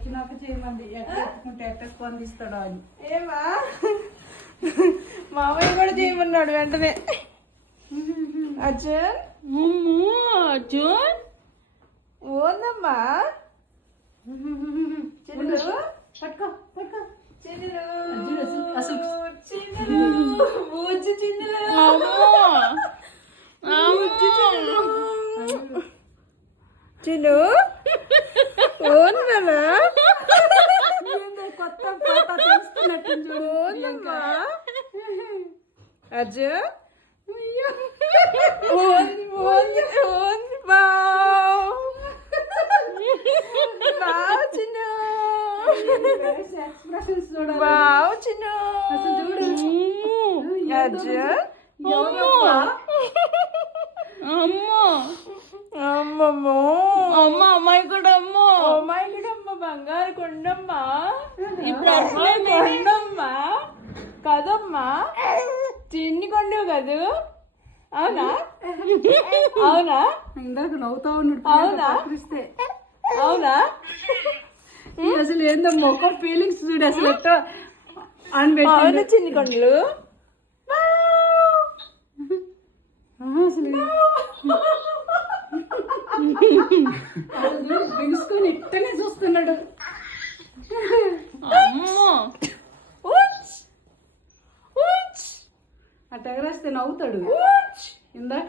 వచ్చినాక చేయమంది ఎట్లా ఎత్తుకుంటే ఎట్లా స్పందిస్తాడో అని. ఏమా మామయ్య కూడా చేయమన్నాడు వెంటనే. అర్జున్ అర్జున్ ఓందమ్మా చిన్ను పట్టుకో పట్టుకో. చిన్ను అసలు చిన్ను బూచి చిన్ను చిన్ను ఓందమ్మా కొత్త పాట తెలుసుకున్నట్టు చూడు. ఓందమ్మా అర్జున్ ఓంది ఓంది ఓంది బావ్ బావ్ చిన్ను ఎక్స్ప్రెషన్స్ చూడాలి. బావ్ చిన్ను అసలు చూడు. అర్జున్ అమ్మో అమ్మమ్మో అమ్మ అమ్మాయి కూడా అమ్మో అమ్మాయికడమ్మ బంగారు కొండమ్మా ఇప్పుడు అసలే కొండమ్మా కదమ్మా చిన్ని కొండవు కదూ అవునా అవునా ఇందాక నవ్వుతా ఉన్నాడు అవునా? పక్కరిస్తే. అవునా అసలు ఏందో మొక్క ఫీలింగ్స్ చూడు అసలు ఎట్టో అని అవును పెట్టి చిన్ని కొండలు అసలు బిగుసుకొని ఇట్టనే చూస్తున్నాడు. అమ్మో ఉచ్ ఉచ్ అట్ట ఎగరేస్తే నవ్వుతాడు. ఉచ్ ఇందాక